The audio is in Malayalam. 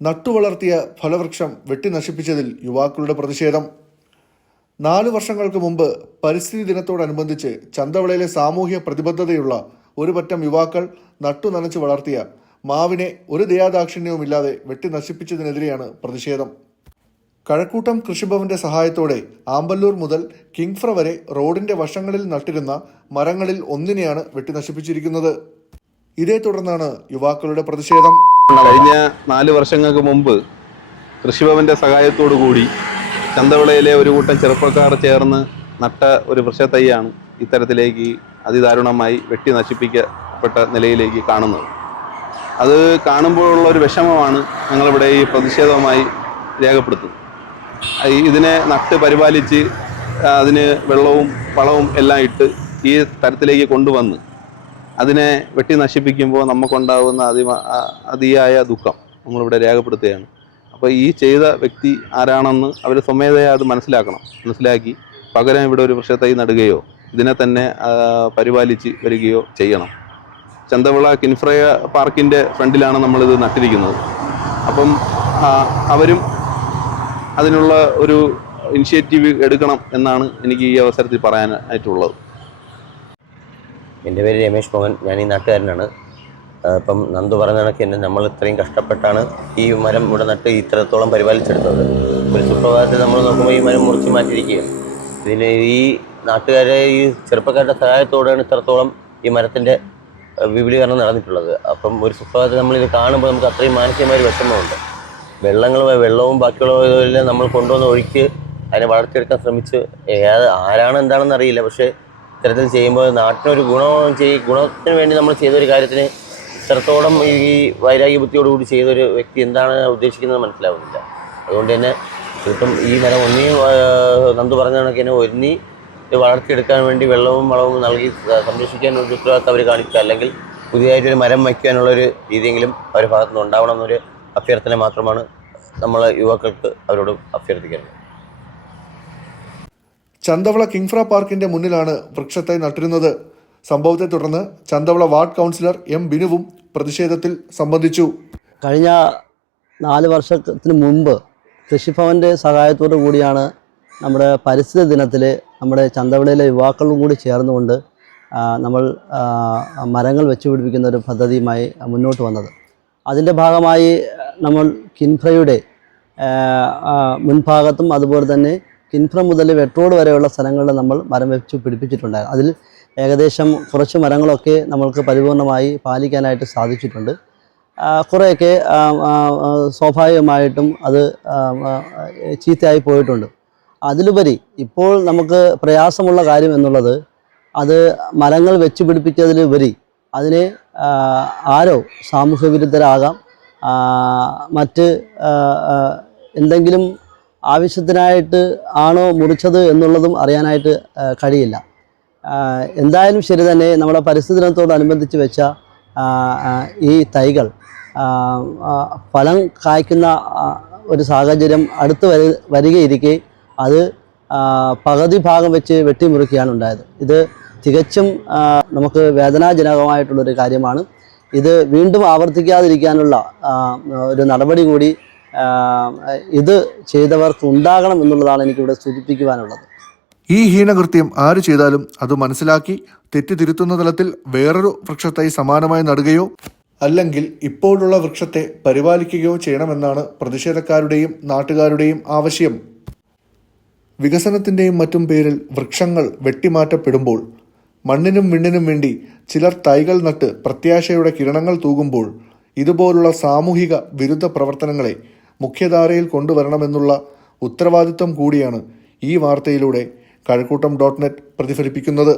നട്ടുവളർത്തിയ ഫലവൃക്ഷം വെട്ടി നശിപ്പിച്ചതിൽ യുവാക്കളുടെ പ്രതിഷേധം. നാല് വർഷങ്ങൾക്ക് മുമ്പ് പരിസ്ഥിതി ദിനത്തോടനുബന്ധിച്ച് ചന്തവളയിലെ സാമൂഹ്യ പ്രതിബദ്ധതയുള്ള ഒരു പറ്റം യുവാക്കൾ നട്ടു നനച്ച് വളർത്തിയ മാവിനെ ഒരു ദയാദാക്ഷിണ്യവുമില്ലാതെ വെട്ടി നശിപ്പിച്ചതിനെതിരെയാണ് പ്രതിഷേധം. കഴക്കൂട്ടം കൃഷിഭവന്റെ സഹായത്തോടെ ആമ്പല്ലൂർ മുതൽ കിങ്ഫ്ര വരെ റോഡിന്റെ വശങ്ങളിൽ നട്ടിരുന്ന മരങ്ങളിൽ ഒന്നിനെയാണ് വെട്ടി നശിപ്പിച്ചിരിക്കുന്നത് ഇതേ തുടർന്നാണ് യുവാക്കളുടെ പ്രതിഷേധം. കഴിഞ്ഞ നാല് വർഷങ്ങൾക്ക് മുമ്പ് കൃഷിഭവന്റെ സഹായത്തോടു കൂടി ചന്തവിളയിലെ ഒരു കൂട്ടം ചെറുപ്പക്കാർ ചേർന്ന് നട്ട ഒരു വൃക്ഷത്തൈയാണ് ഇത്തരത്തിലേക്ക് അതിദാരുണമായി വെട്ടി നശിപ്പിക്കപ്പെട്ട നിലയിലേക്ക് കാണുന്നത്. അത് കാണുമ്പോഴുള്ള ഒരു വിഷമമാണ് ഞങ്ങളിവിടെ ഈ പ്രതിഷേധവുമായി രേഖപ്പെടുത്തുന്നത്. ഇതിനെ നട്ട് പരിപാലിച്ച് അതിന് വെള്ളവും വളവും എല്ലാം ഇട്ട് ഈ തരത്തിലേക്ക് കൊണ്ടുവന്ന് അതിനെ വെട്ടി നശിപ്പിക്കുമ്പോൾ നമുക്കുണ്ടാകുന്ന അതി അതിയായ ദുഃഖം നമ്മളിവിടെ രേഖപ്പെടുത്തുകയാണ്. അപ്പോൾ ഈ ചെയ്ത വ്യക്തി ആരാണെന്ന് അവർ സ്വമേധയാ അത് മനസ്സിലാക്കണം. മനസ്സിലാക്കി പകരം ഇവിടെ ഒരു വൃക്ഷത്തൈ നടുകയോ ഇതിനെ തന്നെ പരിപാലിച്ച് വരികയോ ചെയ്യണം. ചന്തവിള കിൻഫ്രയ പാർക്കിന്റെ ഫ്രണ്ടിലാണ് നമ്മളിത് നട്ടിരിക്കുന്നത്. അപ്പം അവരും അതിനുള്ള ഒരു ഇനിഷ്യേറ്റീവ് എടുക്കണം എന്നാണ് എനിക്ക് ഈ അവസരത്തിൽ പറയാനായിട്ടുള്ളത്. എന്റെ പേര് രമേശ് മോഹൻ. ഞാൻ ഈ നാട്ടുകാരനാണ്. ഇപ്പം നന്ദു പറഞ്ഞ കണക്ക് തന്നെ നമ്മൾ ഇത്രയും കഷ്ടപ്പെട്ടാണ് ഈ മരം ഇവിടെ നട്ട് ഇത്രത്തോളം പരിപാലിച്ചെടുത്തത്. ഒരു സുപ്രഭാതത്തിൽ നമ്മൾ നോക്കുമ്പോൾ ഈ മരം മുറിച്ച് മാറ്റിയിരിക്കുകയാണ്. ഇതിന് ഈ നാട്ടുകാരെ ഈ ചെറുപ്പക്കാരുടെ സഹായത്തോടെയാണ് ഇത്രത്തോളം ഈ മരത്തിന്റെ വിപുലീകരണം നടന്നിട്ടുള്ളത്. അപ്പം ഒരു സുപ്രഭാതത്തിൽ നമ്മളിത് കാണുമ്പോൾ നമുക്ക് അത്രയും മാനസികമായ ഒരു വിഷമമുണ്ട്. വെള്ളങ്ങൾ വെള്ളവും ബാക്കിയുള്ളവരെല്ലാം നമ്മൾ കൊണ്ടുവന്ന് ഒഴുക്കി അതിനെ വളർത്തിയെടുക്കാൻ ശ്രമിച്ച് ഏത് ആരാണ് എന്താണെന്ന് അറിയില്ല. പക്ഷേ ഇത്തരത്തിൽ ചെയ്യുമ്പോൾ നാട്ടിനൊരു ഗുണം ചെയ് ഗുണത്തിന് വേണ്ടി നമ്മൾ ചെയ്തൊരു കാര്യത്തിന് ഇത്രത്തോളം ഈ വൈരാഗ്യ ബുദ്ധിയോടുകൂടി ചെയ്തൊരു വ്യക്തി എന്താണ് ഉദ്ദേശിക്കുന്നത് മനസ്സിലാവുന്നില്ല. അതുകൊണ്ട് തന്നെ ഇപ്പം ഈ മരം ഒന്നി നന്ദു പറഞ്ഞ കണക്ക് തന്നെ ഒരുന്നി വളർത്തിയെടുക്കാൻ വേണ്ടി വെള്ളവും വളവും നൽകി സംരക്ഷിക്കാൻ ഒരു ഉത്തരവാദിത്തം അവർ കാണിക്കുക. അല്ലെങ്കിൽ പുതിയതായിട്ടൊരു മരം വയ്ക്കാനുള്ളൊരു രീതിയെങ്കിലും അവരുടെ ഭാഗത്തുനിന്ന് ഉണ്ടാവണമെന്നൊരു അഭ്യർത്ഥന മാത്രമാണ് നമ്മൾ യുവാക്കൾക്ക് അവരോട് അഭ്യർത്ഥിക്കുന്നത്. ചന്തവിള കിങ്ഫ്ര പാർക്കിന്റെ മുന്നിലാണ് വൃക്ഷത്തെ നട്ടിരുന്നത്. സംഭവത്തെ തുടർന്ന് ചന്തവള വാർഡ് കൗൺസിലർ എം ബിനുവും പ്രതിഷേധത്തിൽ സംബന്ധിച്ചു. കഴിഞ്ഞ നാല് വർഷത്തിന് മുമ്പ് കൃഷിഭവന്റെ സഹായത്തോടു കൂടിയാണ് നമ്മുടെ പരിസ്ഥിതി ദിനത്തിൽ നമ്മുടെ ചന്തവളയിലെ യുവാക്കളും കൂടി ചേർന്നുകൊണ്ട് നമ്മൾ മരങ്ങൾ വെച്ചുപിടിപ്പിക്കുന്ന ഒരു പദ്ധതിയുമായി മുന്നോട്ട് വന്നത്. അതിന്റെ ഭാഗമായി നമ്മൾ കിൻഫ്രയുടെ മുൻഭാഗത്തും അതുപോലെ തന്നെ കിൻഫ്ര മുതൽ വെട്രോഡ് വരെയുള്ള സ്ഥലങ്ങളിൽ നമ്മൾ മരം വെച്ച് പിടിപ്പിച്ചിട്ടുണ്ടായിരുന്നു. അതിൽ ഏകദേശം കുറച്ച് മരങ്ങളൊക്കെ നമ്മൾക്ക് പരിപൂർണമായി പാലിക്കാനായിട്ട് സാധിച്ചിട്ടുണ്ട്. കുറേയൊക്കെ സ്വാഭാവികമായിട്ടും അത് ചീത്തയായി പോയിട്ടുണ്ട്. അതിലുപരി ഇപ്പോൾ നമുക്ക് പ്രയാസമുള്ള കാര്യം എന്നുള്ളത് അത് മരങ്ങൾ വെച്ച് പിടിപ്പിച്ചതിലുപരി അതിനെ ആരോ സാമൂഹ്യ വിരുദ്ധരാകാം മറ്റ് എന്തെങ്കിലും ആവശ്യത്തിനായിട്ട് ആണോ മുറിച്ചത് എന്നുള്ളതും അറിയാനായിട്ട് കഴിയില്ല. എന്തായാലും ശരി തന്നെ നമ്മുടെ പരിസ്ഥിതി ദിനത്തോടനുബന്ധിച്ച് വെച്ച ഈ തൈകൾ ഫലം കായ്ക്കുന്ന ഒരു സാഹചര്യം അടുത്ത് വരി വരികയിരിക്കെ അത് പകുതി ഭാഗം വെച്ച് വെട്ടിമുറിക്കുകയാണ് ഉണ്ടായത്. ഇത് തികച്ചും നമുക്ക് വേദനാജനകമായിട്ടുള്ളൊരു കാര്യമാണ്. ഇത് വീണ്ടും ആവർത്തിക്കാതിരിക്കാനുള്ള ഒരു നടപടി കൂടി ഇത് ചെയ്തവർക്ക് ഉണ്ടാകണം എന്നുള്ളതാണ് എനിക്കിവിടെ സൂചിപ്പിക്കുവാനുള്ളത്. ഈ ഹീനകൃത്യം ആര് ചെയ്താലും അത് മനസ്സിലാക്കി തെറ്റ് തിരുത്തുന്ന തലത്തിൽ വേറൊരു വൃക്ഷത്തെ സമാനമായി നടുകയോ അല്ലെങ്കിൽ ഇപ്പോഴുള്ള വൃക്ഷത്തെ പരിപാലിക്കുകയോ ചെയ്യണമെന്നാണ് പ്രതിഷേധക്കാരുടെയും നാട്ടുകാരുടെയും ആവശ്യം. വികസനത്തിന്റെയും മറ്റും പേരിൽ വൃക്ഷങ്ങൾ വെട്ടിമാറ്റപ്പെടുമ്പോൾ മണ്ണിനും വിണ്ണിനും വേണ്ടി ചിലർ തൈകൾ നട്ട് പ്രത്യാശയുടെ കിരണങ്ങൾ തൂകുമ്പോൾ ഇതുപോലുള്ള സാമൂഹിക വിരുദ്ധ പ്രവർത്തനങ്ങളെ മുഖ്യധാരയിൽ കൊണ്ടുവരണമെന്നുള്ള ഉത്തരവാദിത്വം കൂടിയാണ് ഈ വാർത്തയിലൂടെ കഴക്കൂട്ടം ഡോട്ട് നെറ്റ് പ്രതിഫലിപ്പിക്കുന്നത്.